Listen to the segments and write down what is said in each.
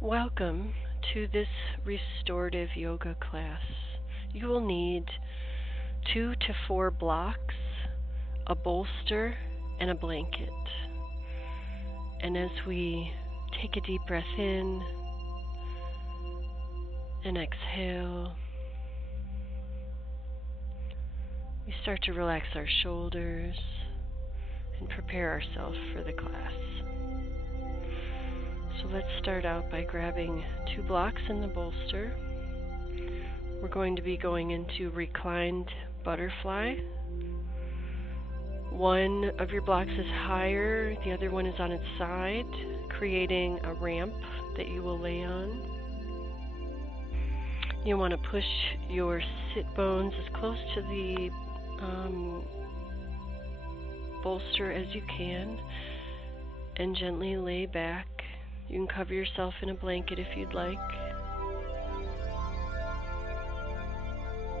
Welcome to this restorative yoga class. You will need 2 to 4 blocks, a bolster, and a blanket. And as we take a deep breath in and exhale, we start to relax our shoulders and prepare ourselves for the class. So let's start out by grabbing 2 blocks in the bolster. We're going to be going into reclined butterfly. One of your blocks is higher, the other one is on its side, creating a ramp that you will lay on. You want to push your sit bones as close to the bolster as you can and gently lay back. You can cover yourself in a blanket if you'd like.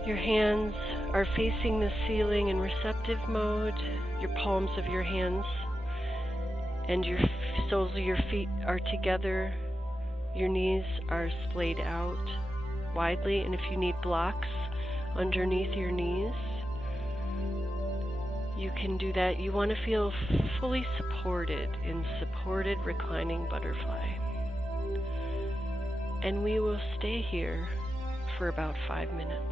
Your hands are facing the ceiling in receptive mode. Your palms of your hands and your soles of your feet are together. Your knees are splayed out widely, and if you need blocks underneath your knees, you can do that. You want to feel fully supported in supported reclining butterfly. And we will stay here for about 5 minutes.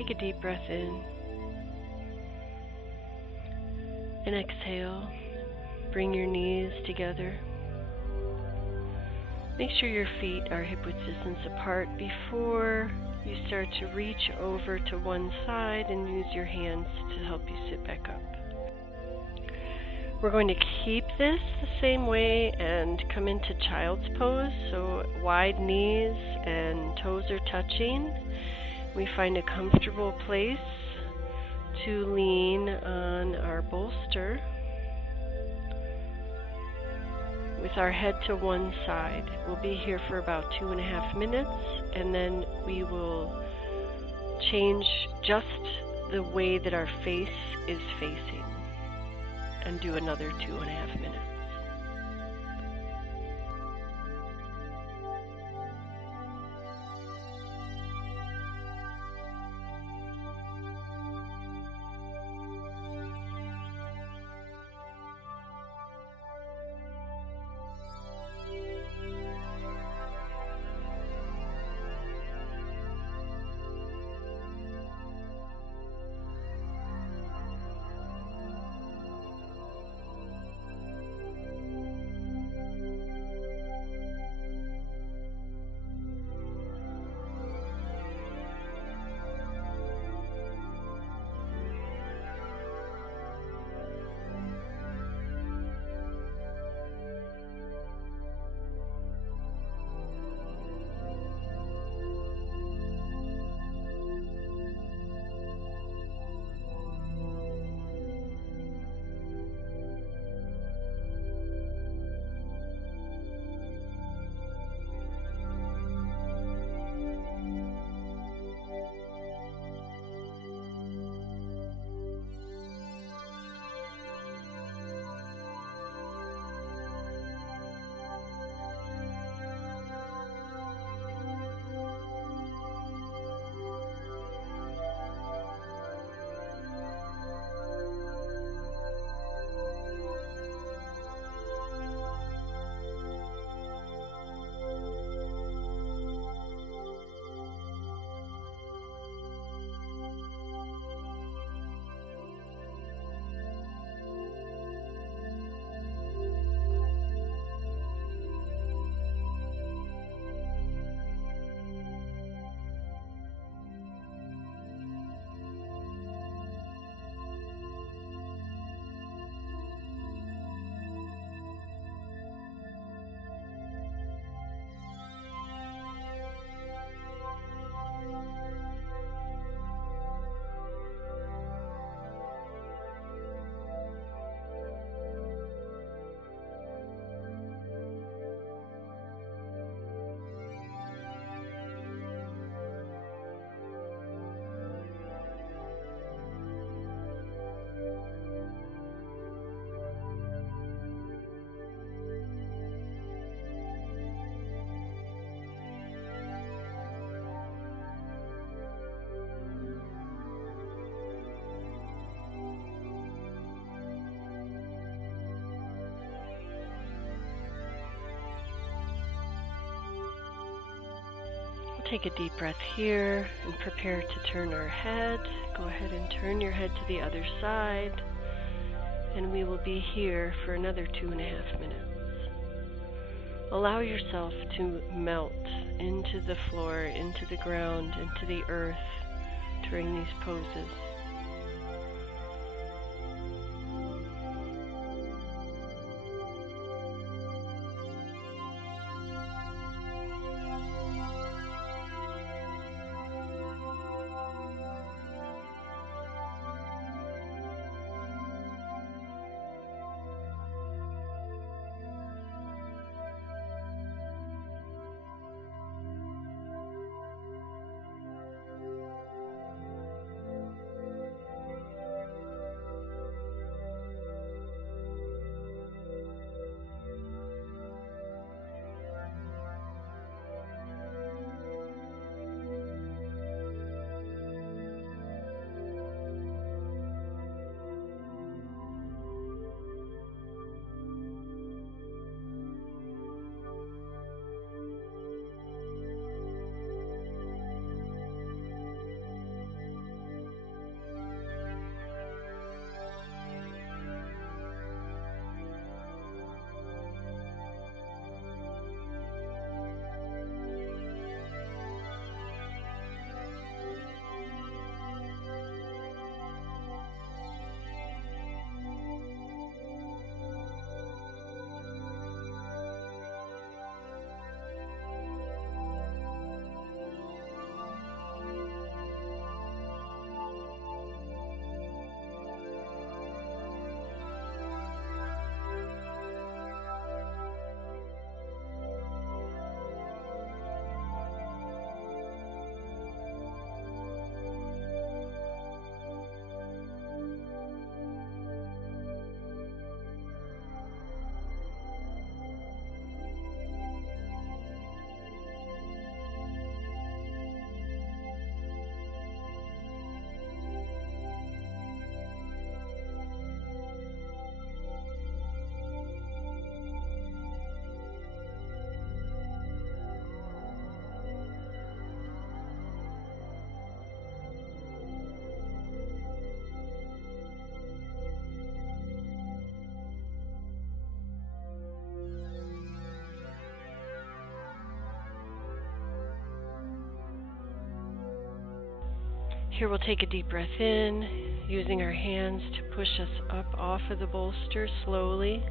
Take a deep breath in and exhale. Bring your knees together. Make sure your feet are hip-width distance apart before you start to reach over to one side and use your hands to help you sit back up. We're going to keep this the same way and come into child's pose, so wide knees and toes are touching. We find a comfortable place to lean on our bolster with our head to one side. We'll be here for about 2.5 minutes, and then we will change just the way that our face is facing and do another 2.5 minutes. Take a deep breath here and prepare to turn our head. Go ahead and turn your head to the other side, and we will be here for another 2.5 minutes. Allow yourself to melt into the floor, into the ground, into the earth during these poses. Here we'll take a deep breath in, using our hands to push us up off of the bolster slowly.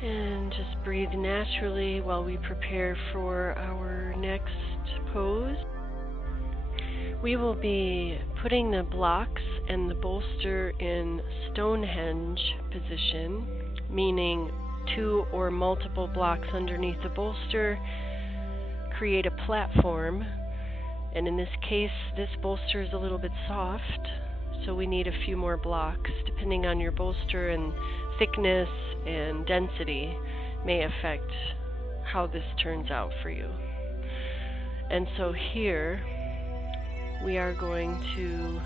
And just breathe naturally while we prepare for our next pose. We will be putting the blocks and the bolster in Stonehenge position, meaning 2 or multiple blocks underneath the bolster create a platform. And in this case, this bolster is a little bit soft, so we need a few more blocks. Depending on your bolster and thickness and density may affect how this turns out for you. And so here we are going to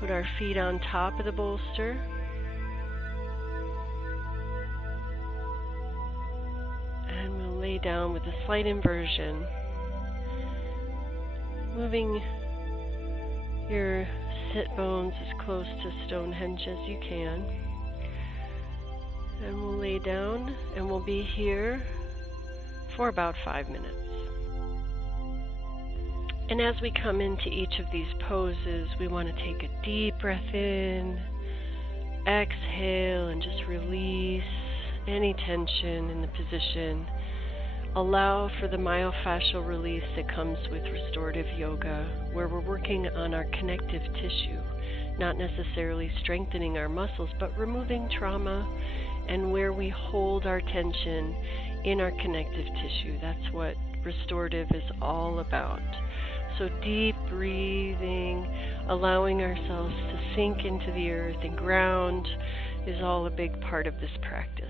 put our feet on top of the bolster. And we'll lay down with a slight inversion, moving your sit bones as close to Stonehenge as you can. And we'll lay down and we'll be here for about 5 minutes. And as we come into each of these poses, we want to take a deep breath in, exhale, and just release any tension in the position. Allow for the myofascial release that comes with restorative yoga, where we're working on our connective tissue, not necessarily strengthening our muscles, but removing trauma and where we hold our tension in our connective tissue. That's what restorative is all about. So deep breathing, allowing ourselves to sink into the earth and ground is all a big part of this practice.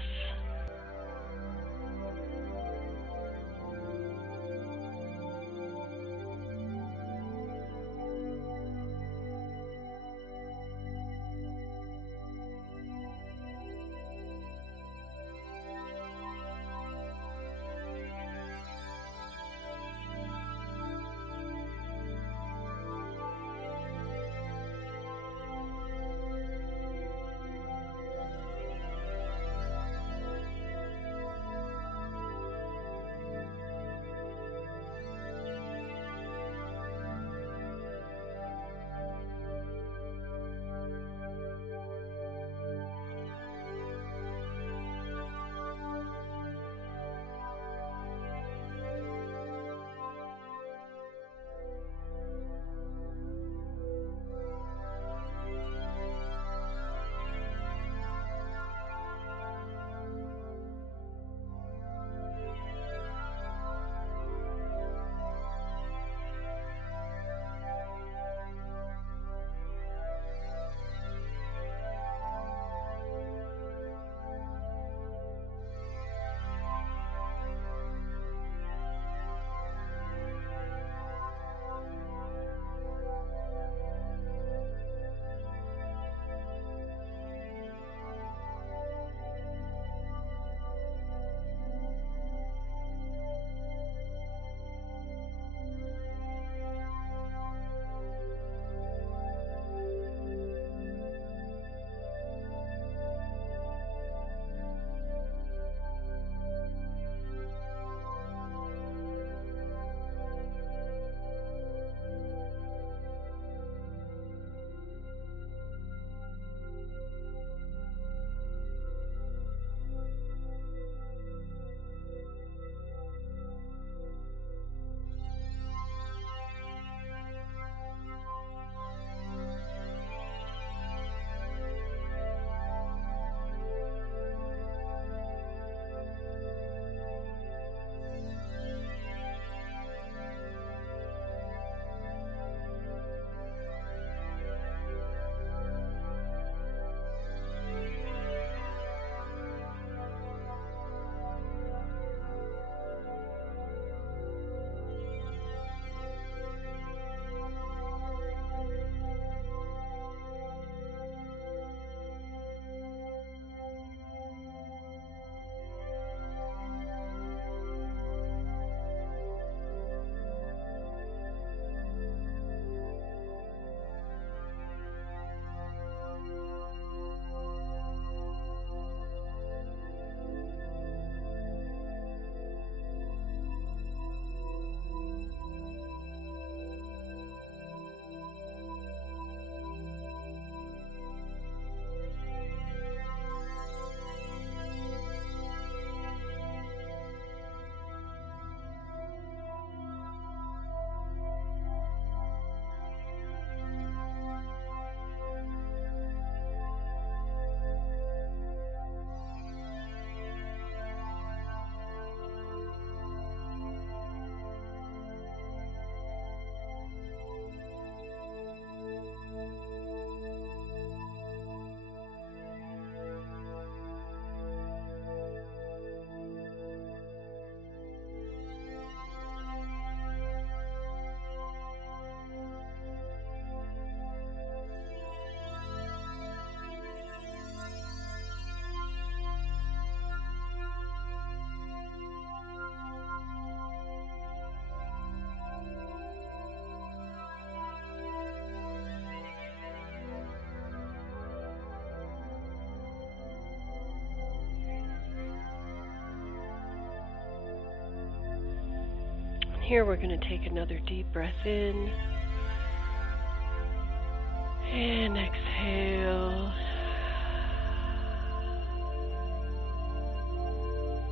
here we're going to take another deep breath in and exhale.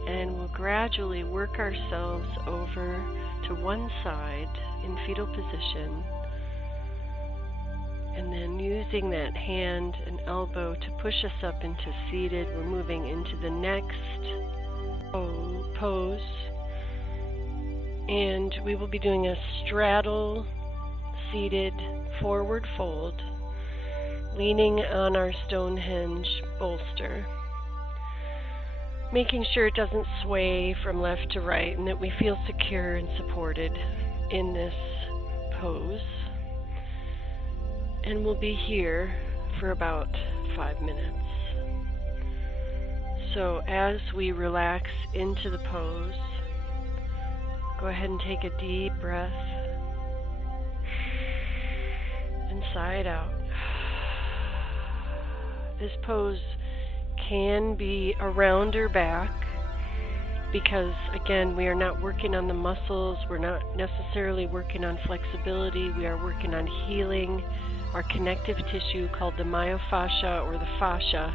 And we'll gradually work ourselves over to one side in fetal position. And then using that hand and elbow to push us up into seated, we're moving into the next pose. And we will be doing a straddle seated forward fold, leaning on our Stonehenge bolster, making sure it doesn't sway from left to right and that we feel secure and supported in this pose. And we'll be here for about 5 minutes. So as we relax into the pose, go ahead and take a deep breath and sigh it out. This pose can be a rounder back because, again, we are not working on the muscles, we're not necessarily working on flexibility, we are working on healing our connective tissue called the myofascia or the fascia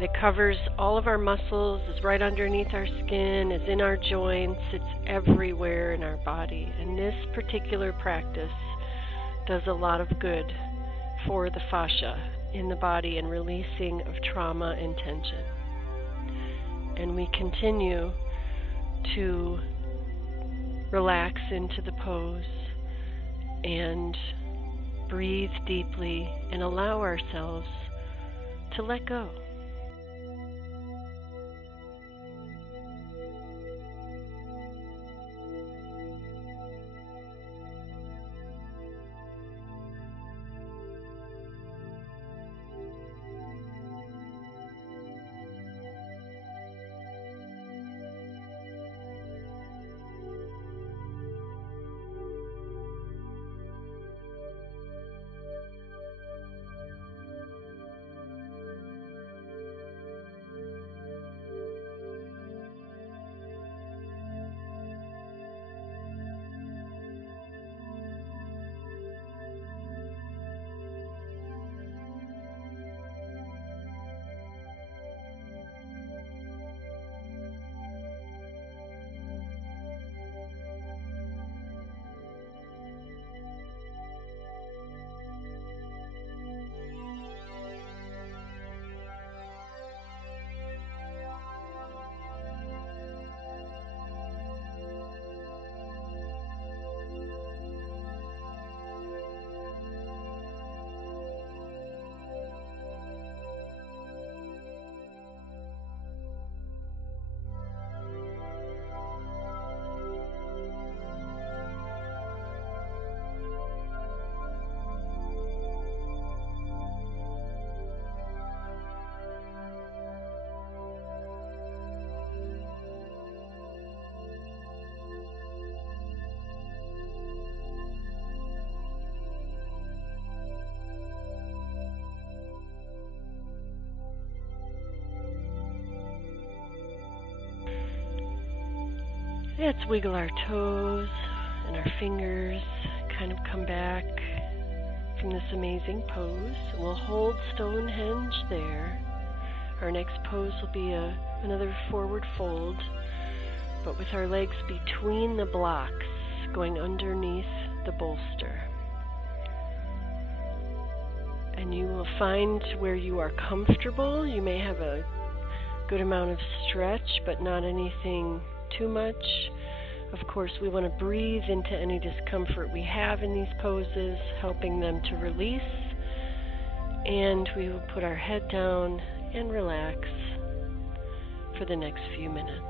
that covers all of our muscles, is right underneath our skin, is in our joints, it's everywhere in our body. And this particular practice does a lot of good for the fascia in the body and releasing of trauma and tension. And we continue to relax into the pose and breathe deeply and allow ourselves to let go. Let's wiggle our toes and our fingers, kind of come back from this amazing pose. We'll hold Stonehenge there. Our next pose will be another forward fold, but with our legs between the blocks, going underneath the bolster. And you will find where you are comfortable. You may have a good amount of stretch, but not anything too much. Of course, we want to breathe into any discomfort we have in these poses, helping them to release. And we will put our head down and relax for the next few minutes.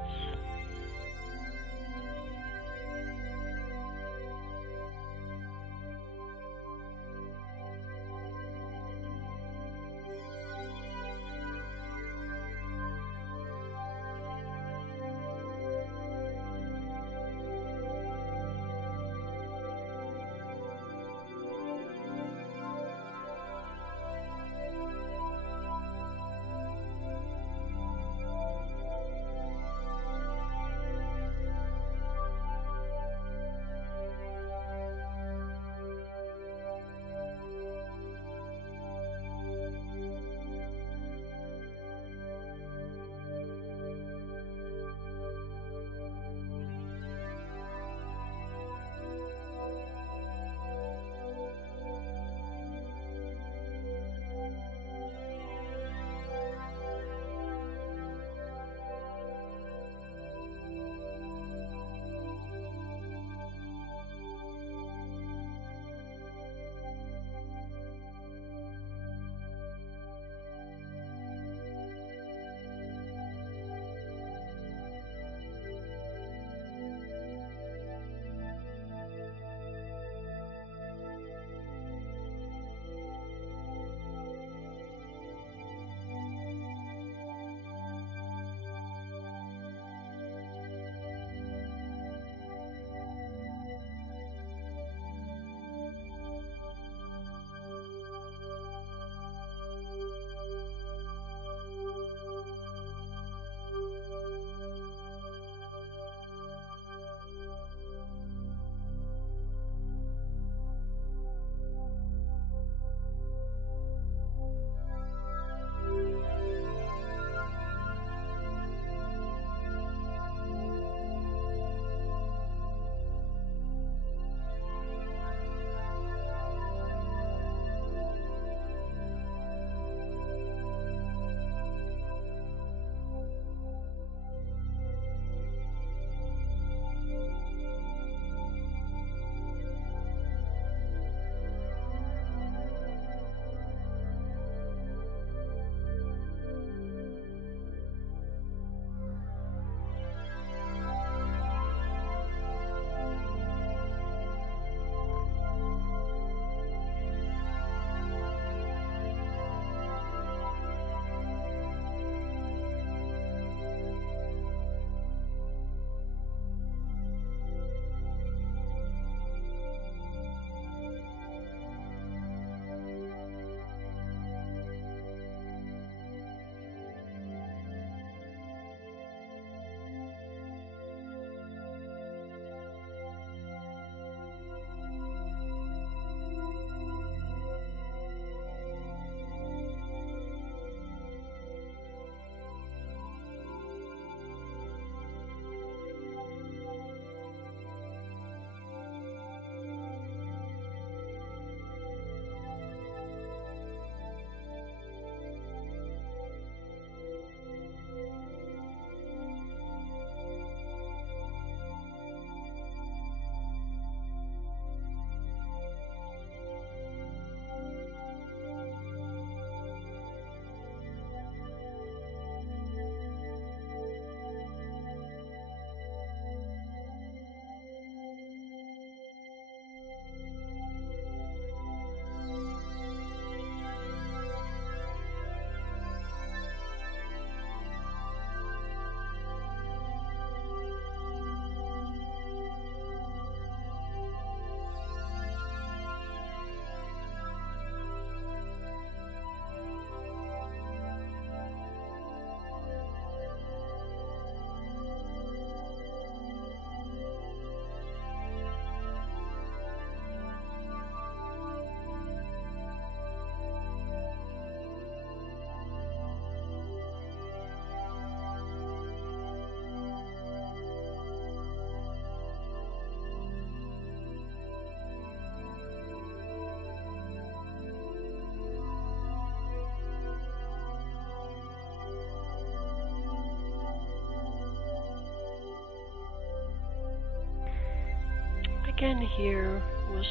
again here, we'll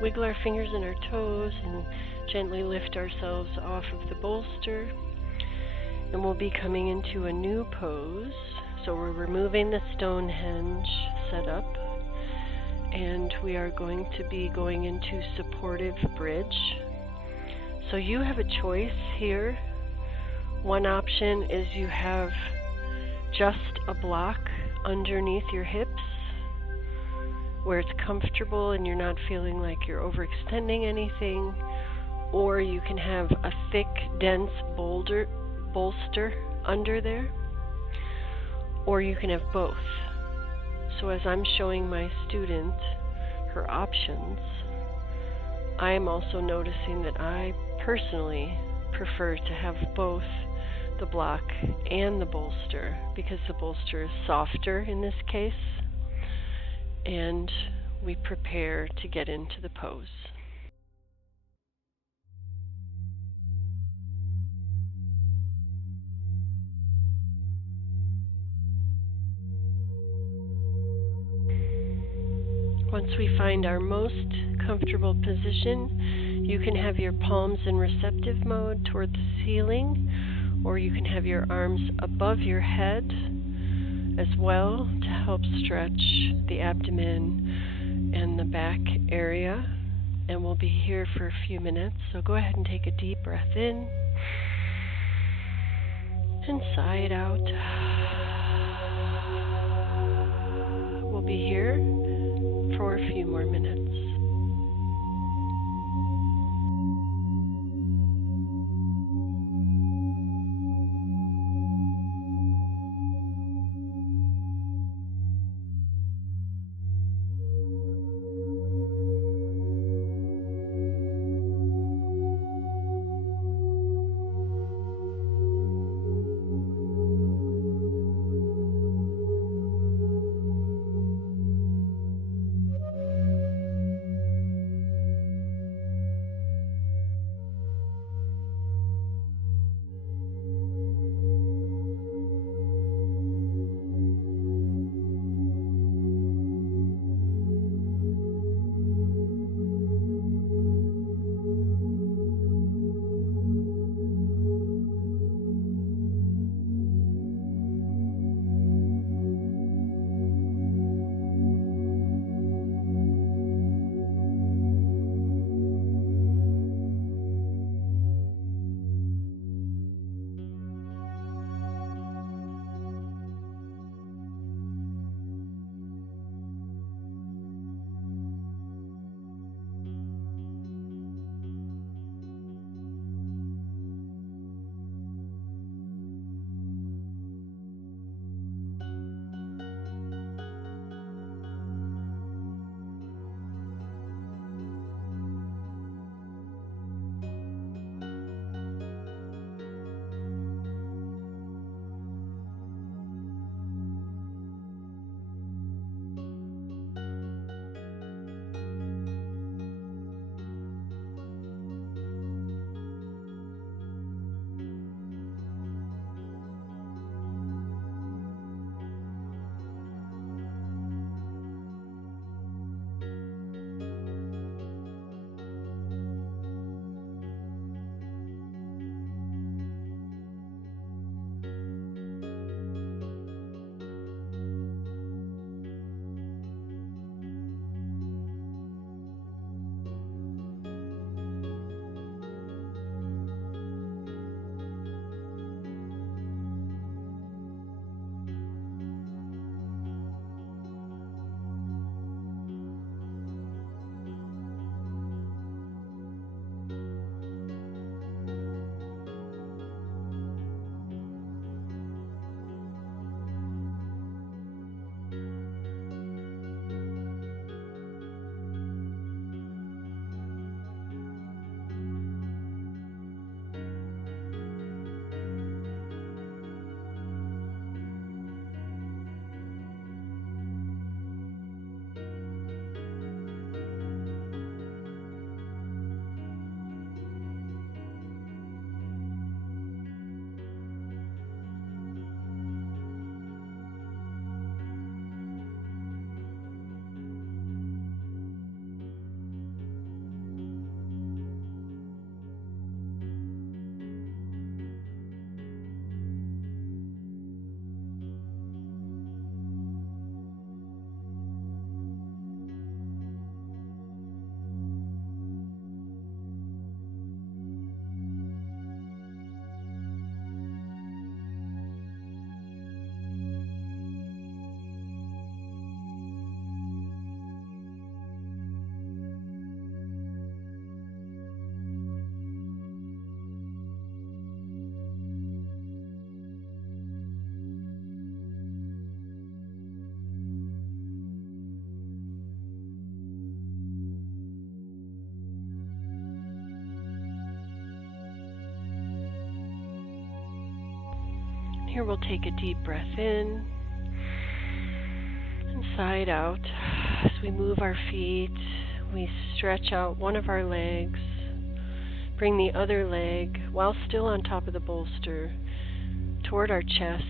wiggle our fingers and our toes and gently lift ourselves off of the bolster. And we'll be coming into a new pose. So we're removing the Stonehenge setup, and we are going to be going into supportive bridge. So you have a choice here. One option is you have just a block underneath your hips where it's comfortable and you're not feeling like you're overextending anything, or you can have a thick, dense bolster under there, or you can have both. So as I'm showing my student her options, I am also noticing that I personally prefer to have both the block and the bolster, because the bolster is softer in this case, and we prepare to get into the pose. Once we find our most comfortable position, you can have your palms in receptive mode toward the ceiling, or you can have your arms above your head as well to help stretch the abdomen and the back area. And we'll be here for a few minutes, so go ahead and take a deep breath in and sigh it out. We'll be here for a few more minutes. Here we'll take a deep breath in and sigh it out. As we move our feet, we stretch out one of our legs. Bring the other leg, while still on top of the bolster, toward our chest,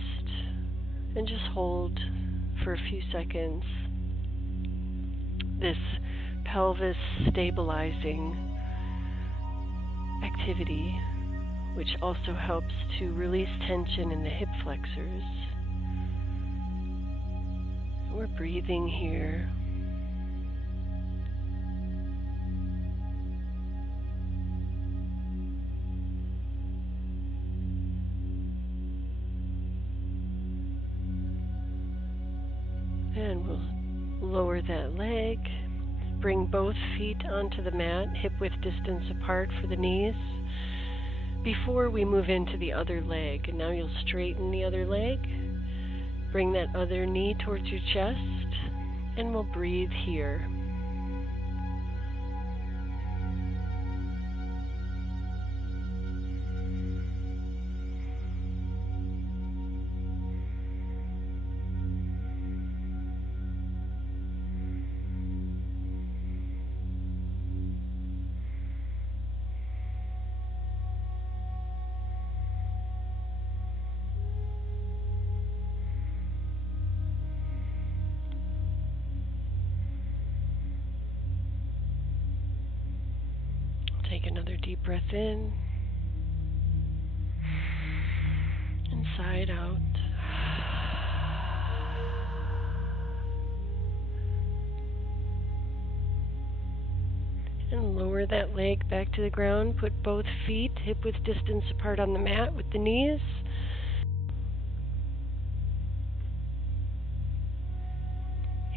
and just hold for a few seconds. This pelvis stabilizing activity, which also helps to release tension in the hip flexors. We're breathing here. And we'll lower that leg. Bring both feet onto the mat, hip width distance apart for the knees, before we move into the other leg. And now you'll straighten the other leg. Bring that other knee towards your chest, and we'll breathe here. Take another deep breath in and sigh it out. And lower that leg back to the ground. Put both feet hip width distance apart on the mat with the knees.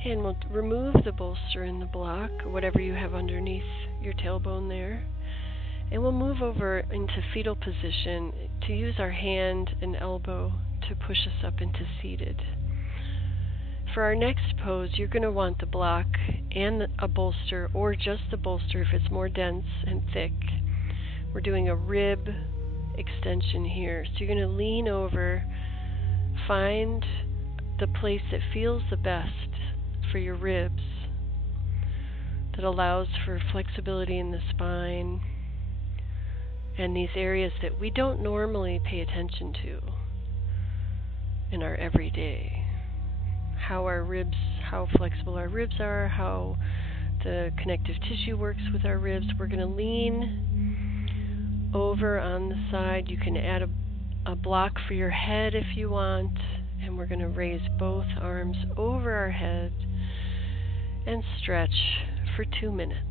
And we'll remove the bolster and the block, or whatever you have underneath your tailbone there. And we'll move over into fetal position to use our hand and elbow to push us up into seated. For our next pose, you're going to want the block and a bolster, or just the bolster if it's more dense and thick. We're doing a rib extension here. So you're going to lean over, find the place that feels the best for your ribs, that allows for flexibility in the spine and these areas that we don't normally pay attention to in our everyday. How flexible our ribs are, how the connective tissue works with our ribs. We're going to lean over on the side. You can add a block for your head if you want, and we're going to raise both arms over our head and stretch for 2 minutes.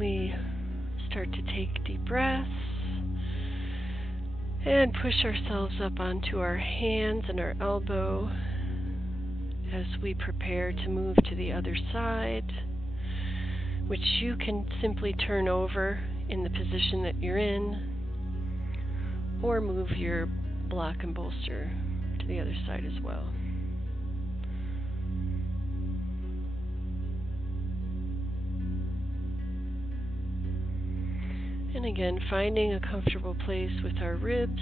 gently start to take deep breaths and push ourselves up onto our hands and our elbow as we prepare to move to the other side, which you can simply turn over in the position that you're in, or move your block and bolster to the other side as well. And again, finding a comfortable place with our ribs,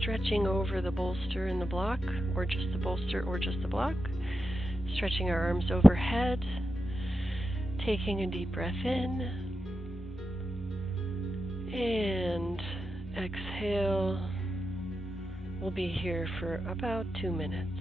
stretching over the bolster and the block, or just the bolster or just the block, stretching our arms overhead, taking a deep breath in, and exhale. We'll be here for about 2 minutes.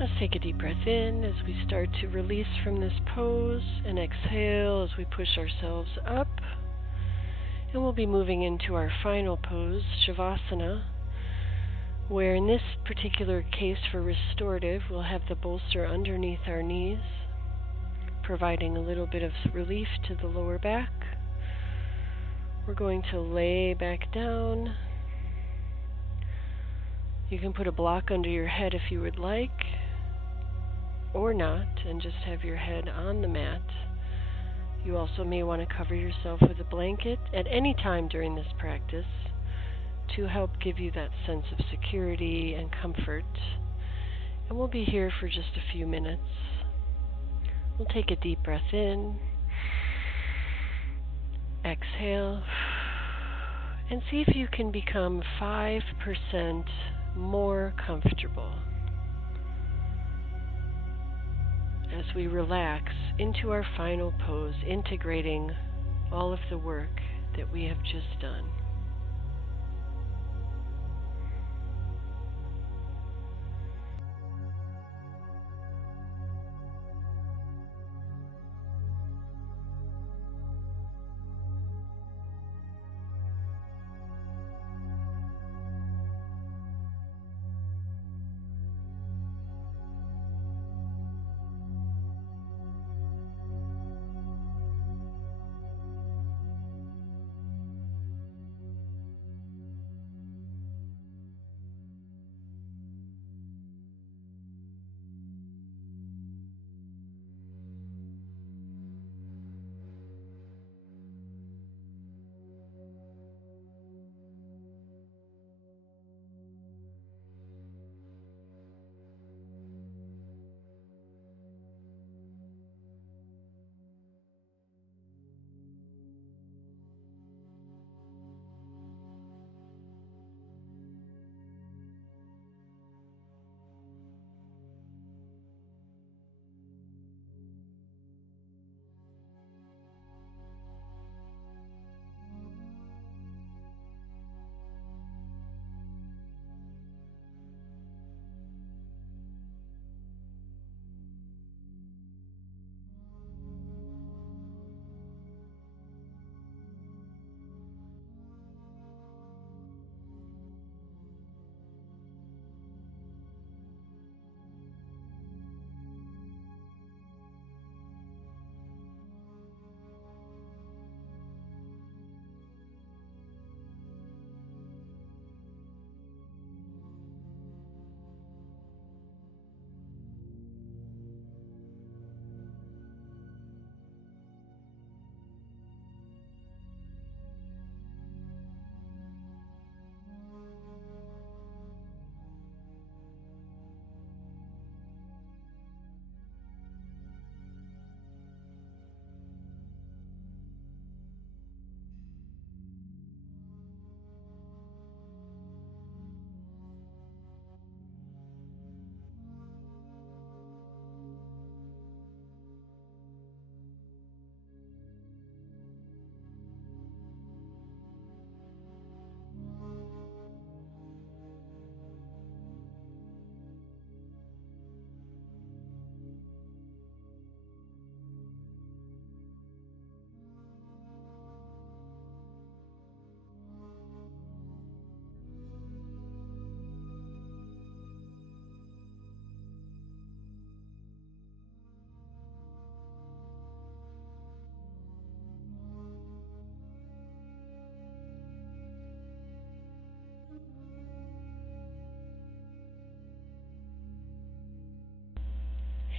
Let's take a deep breath in as we start to release from this pose, and exhale as we push ourselves up. And we'll be moving into our final pose, Shavasana, where in this particular case for restorative, we'll have the bolster underneath our knees, providing a little bit of relief to the lower back. We're going to lay back down. You can put a block under your head if you would like, or not, and just have your head on the mat. You also may want to cover yourself with a blanket at any time during this practice to help give you that sense of security and comfort. And we'll be here for just a few minutes. We'll take a deep breath in, exhale, and see if you can become 5% more comfortable as we relax into our final pose, integrating all of the work that we have just done.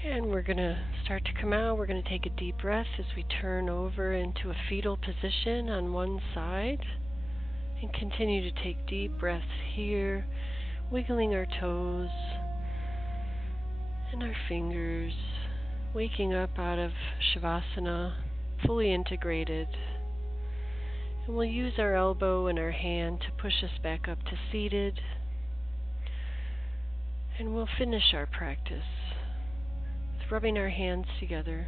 And we're going to start to come out. We're going to take a deep breath as we turn over into a fetal position on one side. And continue to take deep breaths here, wiggling our toes and our fingers, waking up out of Shavasana, fully integrated. And we'll use our elbow and our hand to push us back up to seated. And we'll finish our practice with rubbing our hands together,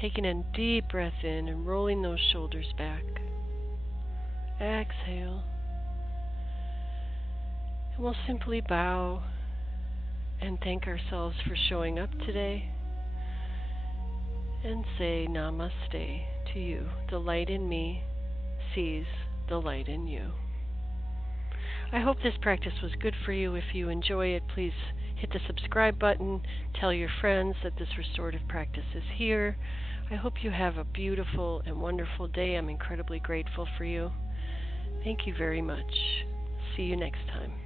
taking a deep breath in and rolling those shoulders back. Exhale. And we'll simply bow and thank ourselves for showing up today and say namaste to you. The light in me sees the light in you. I hope this practice was good for you. If you enjoy it, please hit the subscribe button. Tell your friends that this restorative practice is here. I hope you have a beautiful and wonderful day. I'm incredibly grateful for you. Thank you very much. See you next time.